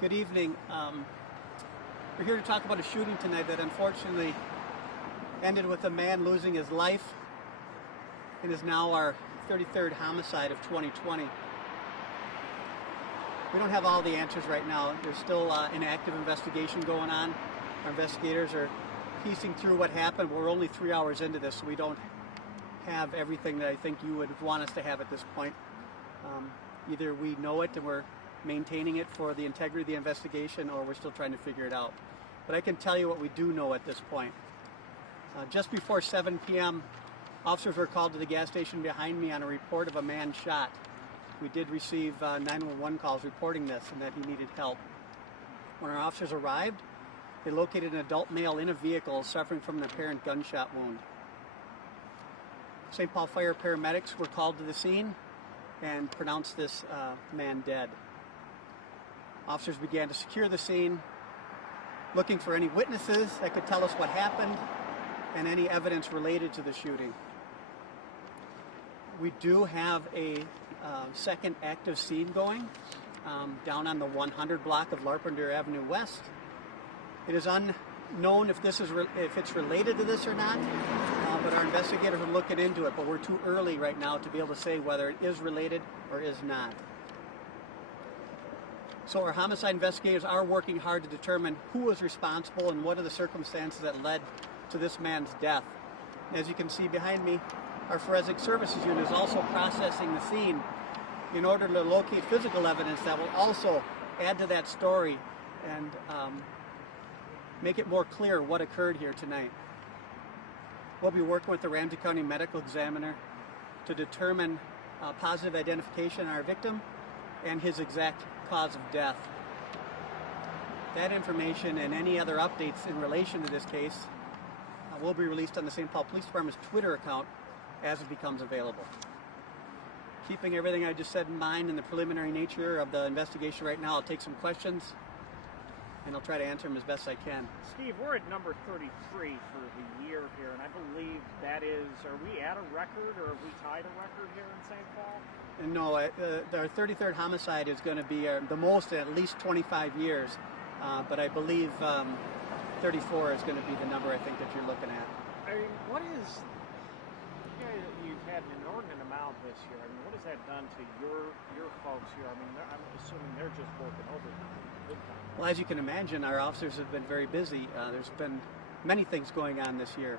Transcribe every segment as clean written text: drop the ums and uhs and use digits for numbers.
Good evening. We're here to talk about a shooting tonight that unfortunately ended with a man losing his life and is now our 33rd homicide of 2020. We don't have all the answers right now. There's still an active investigation going on. Our investigators are piecing through what happened. We're only 3 hours into this, so we don't have everything that I think you would want us to have at this point. Either we know it and we're maintaining it for the integrity of the investigation, or we're still trying to figure it out. But I can tell you what we do know at this point. Just before 7 p.m., officers were called to the gas station behind me on a report of a man shot. We did receive 911 calls reporting this and that he needed help. When our officers arrived, they located an adult male in a vehicle suffering from an apparent gunshot wound. St. Paul Fire paramedics were called to the scene and pronounced this man dead. Officers began to secure the scene, looking for any witnesses that could tell us what happened and any evidence related to the shooting. We do have a second active scene going down on the 100 block of Larpenteur Avenue West. It is unknown if it's related to this or not, but our investigators are looking into it, but we're too early right now to be able to say whether it is related or is not. So our homicide investigators are working hard to determine who was responsible and what are the circumstances that led to this man's death. As you can see behind me, our forensic services unit is also processing the scene in order to locate physical evidence that will also add to that story and make it more clear what occurred here tonight. We'll be working with the Ramsey County Medical Examiner to determine positive identification on our victim and his exact cause of death. That information and any other updates in relation to this case will be released on the St. Paul Police Department's Twitter account as it becomes available. Keeping everything I just said in mind and the preliminary nature of the investigation right now, I'll take some questions and I'll try to answer them as best I can. Steve, we're at number 33 for the year here, and I believe that is, are we at a record or have we tied a record here in St. Paul? No, our 33rd homicide is going to be the most in at least 25 years, but I believe 34 is going to be the number I think that you're looking at. I mean, what is, you've had an inordinate amount this year. I mean, what has that done to your folks here? I mean, I'm assuming they're just working overtime. Well, as you can imagine, our officers have been very busy. There's been many things going on this year,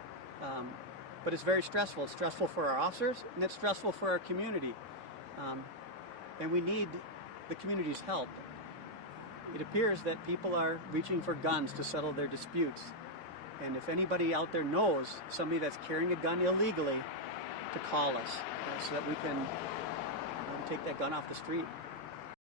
but it's very stressful. It's stressful for our officers, and it's stressful for our community. And we need the community's help. It appears that people are reaching for guns to settle their disputes. And if anybody out there knows somebody that's carrying a gun illegally, to call us so that we can take that gun off the street.